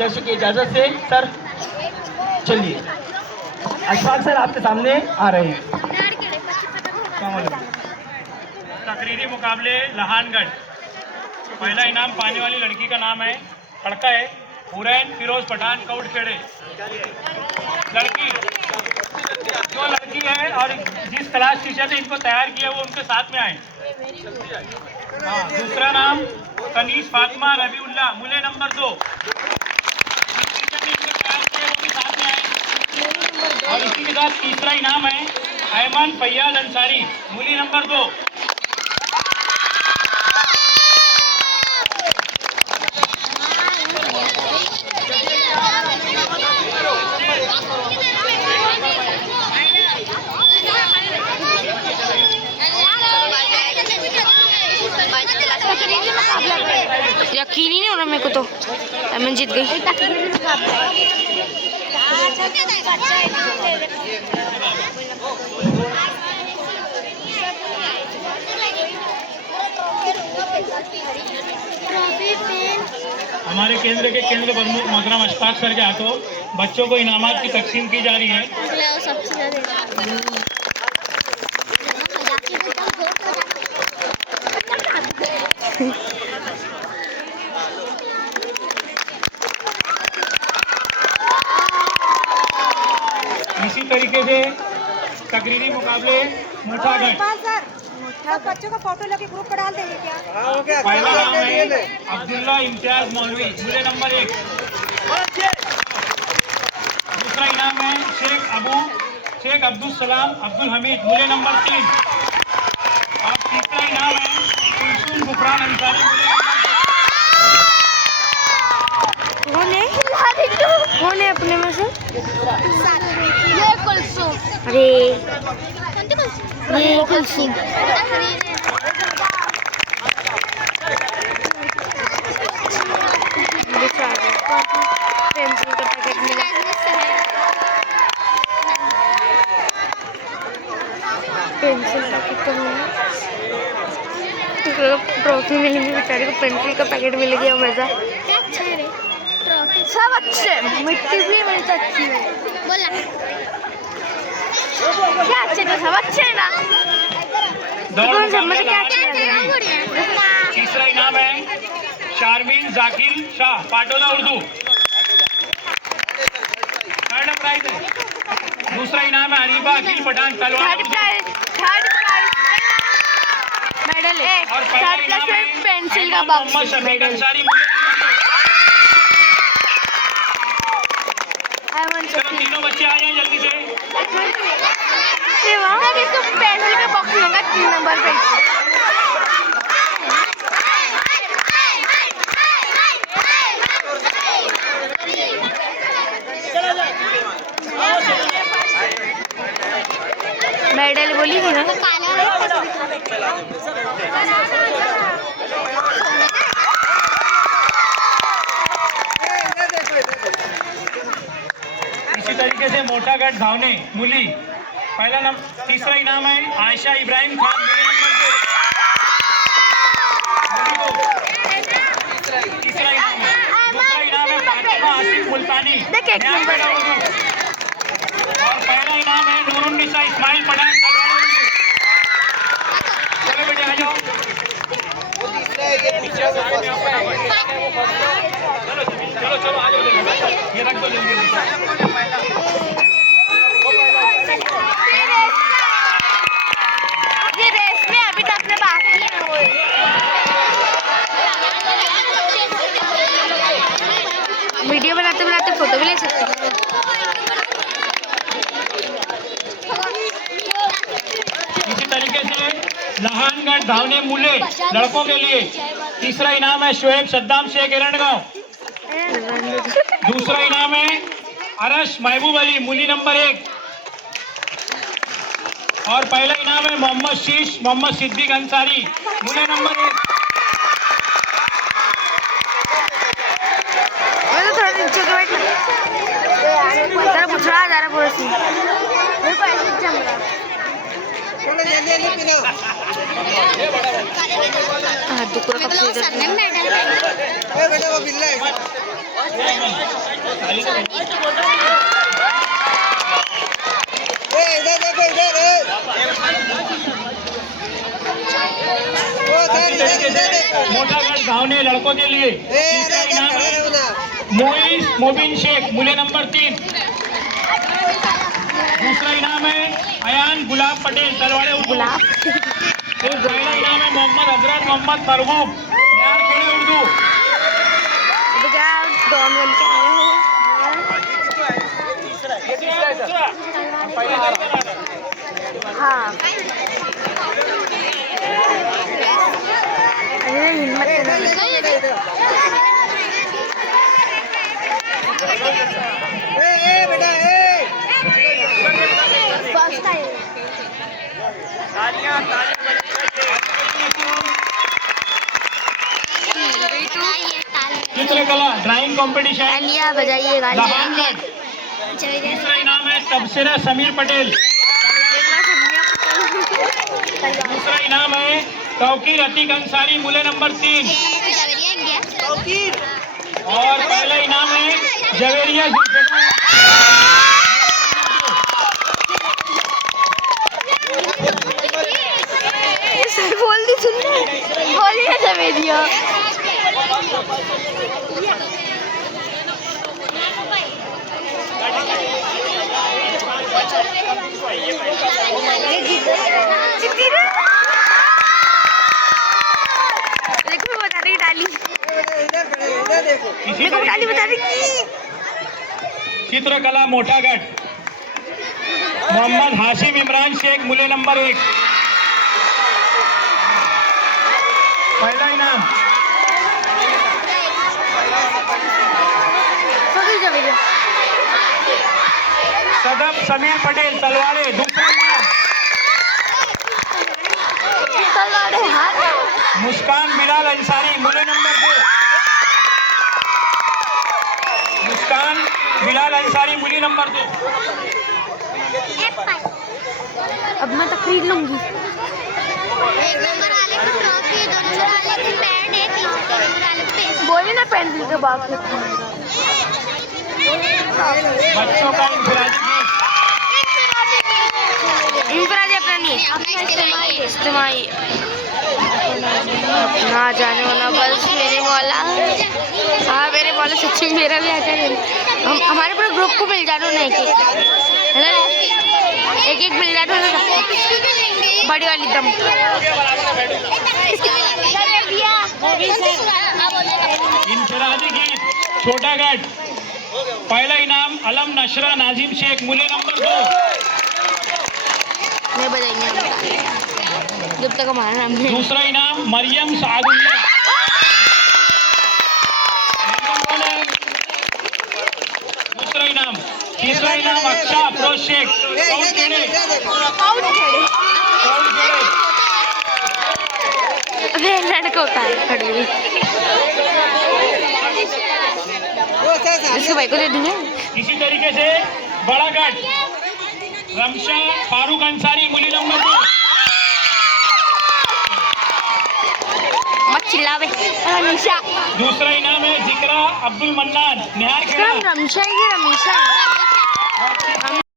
दर्शक की इजाजत से सर चलिए अशफाक सर आपके सामने आ रहे हैं। तकरीरी मुकाबले लहानगढ़। पहला इनाम पाने वाली लड़की का नाम है लड़का है हुरैन फिरोज पठान कौड़ खेड़े। लड़की जो लड़की है और जिस क्लास टीचर ने इनको तैयार किया वो उनके साथ में आए। हाँ, दूसरा नाम कनीस फातिमा रबीउल्लाह मूल्य नंबर 2। टीचर ने इनको तैयार किया वो भी साथ में आए। और इसी के साथ तीसरा इनाम है अहमद फैयाज अंसारी मूल्य नंबर 2। यकीन ही नहीं हो रहा मेरे को तो अमन जीत गई। हमारे केंद्र के केंद्र प्रमुख मोहतरम अशफाक सर के हाथों बच्चों को इनामात की तकसीम की जा रही है। इसी तरीके से तकरीरी मुकाबले मोठागढ़। सब बच्चों का फोटो लेके ग्रुप पर डाल देंगे क्या? पहला नाम है अब्दुल्ला इम्तियाज मौलवी मूल्य नंबर 1। दूसरा इनाम है शेख अब्दुल सलाम अब्दुल हमीद मूल्य नंबर 3। और तीसरा इनाम है कुलसुम गुफरान अंसारी कौन है अपने में से? ये कुलसुम। अरे ये कुलसुम। पेंसिल का पैकेट मिला। पेंसिल का कितना ट्रॉफी मिलेगी बेचारी को, पेंसिल का पैकेट मिल गया। मजा सब अच्छे, मिट्टी भी मिलती अच्छी है। बोला क्या अच्छे थे, सब अच्छे है ना। मुझे क्या अच्छे लगे। तीसरा इनाम है शारमीन जाकिर शाह पाटोदा उर्दू। थर्ड प्राइज है। दूसरा इनाम है हनीफा अकील पठान तलवार थर्ड प्राइज मेडल है। और पहला इनाम है पेंसिल का मोहम्मद बॉक्स शफीक मेडल। अंसारी। चलो तीनों बच्चे आ जाएं जल्दी से। पेंसिल का बॉक्स होगा 3 नंबर पे। मेडल बोली थी ना। इसी तरीके से मोटागढ़ धावने मूली। तीसरा इनाम है आयशा इब्राहिम खान तीसरा इनाम है। दूसरा इनाम है फातिमा आसिफ मुल्तानी। और पहला इनाम है नूरुन्निसा इस्माइल पठान तलवार। चलो बेटे आ जाओ। चलो चलो आ जाओ जल्दी। ये रख दो जल्दी। ये रेस में अभी तक अपने बाकी है वो। वीडियो बनाते बनाते फोटो भी ले सकते हैं। इसी तरीके से लहानगढ़ धावने मूल्य लड़कों के लिए तीसरा इनाम है शोएब सद्दाम शेख एरंडगांव। दूसरा इनाम है अरश महबूब अली मूली नंबर 1। और पहला इनाम है मोहम्मद शीश मोहम्मद सिद्दीक अंसारी मूल्य नंबर 1। थोड़ा नीचे के बैठ तेरा बुझा जा रहा पूरा सीन। मेरे को ऐसे जम रहा। हाथ दुख रहा। इधर देखो इधर इसी तरीके से मोटागढ़ गांव ने लड़कों के लिए तीसरा इनाम है मोइस मोबिन शेख मूल्य नंबर 3। दूसरा इनाम है अयान गुलाब पटेल तलवाड़े उर्दू। फिर पहला इनाम है मोहम्मद हजरत मोहम्मद मरगूब निहार खेड़े उर्दू। बेटा डॉम बन के आया हो। हाँ अरे हिम्मत बेटा फर्स्ट टाइम चित्रकला ड्राइंग कंपटीशन तालियां बजाइए गालियां। लहानगढ़। दूसरा इनाम है तबसरा समीर पटेल। दूसरा इनाम है तौकीर अतीक अंसारी मूल्य नंबर 3। और पहला इनाम है जवेरिया सर बोल दी सुनने बोलिए जवेरिया। देखो बता रही डाली इधर देखो देखो डाली बता रही चित्रकला मोटागढ़ मोहम्मद हाशिम इमरान शेख मूल्य नंबर 1। पहला इनाम जवेरिया। सदम समीर पटेल तलवाड़े। दूसरा इनाम मुस्कान बिलाल अंसारी मूल्य नंबर 2। मुस्कान बिलाल अंसारी मूल्य नंबर 2। अब मैं तो खरीद लूंगी। बोले ना पेंसिल के बाद बच्चों का इंफरादी अपना नहीं इस्तेमाल ना जाने वाला बस मेरे मौला। हाँ मेरे मौला सच्ची मेरा भी आता है। हम हमारे पूरे ग्रुप को मिल जाना ना एक एक मिल जाना बड़ी वाली दम। इंफरादी गीत छोटागढ़। पहला इनाम अलम नशरा नाजिम शेख मूल्य नंबर 2। नहीं बजाएंगे जब तक हमारा नाम नहीं। दूसरा इनाम मरियम सादुल्ला। दूसरा इनाम। तीसरा इनाम अच्छा अफरोज शेख अबे लड़का होता है खड़ूरी। इसके भाई को दे दूंगे। इसी तरीके से बड़ागढ़ रमशा फारूक अंसारी मूल्य नंबर 2। मत चिल्लावे रमीशा। दूसरा इनाम है जिक्रा अब्दुल मन्नान निहार खेड़ा। रमीशा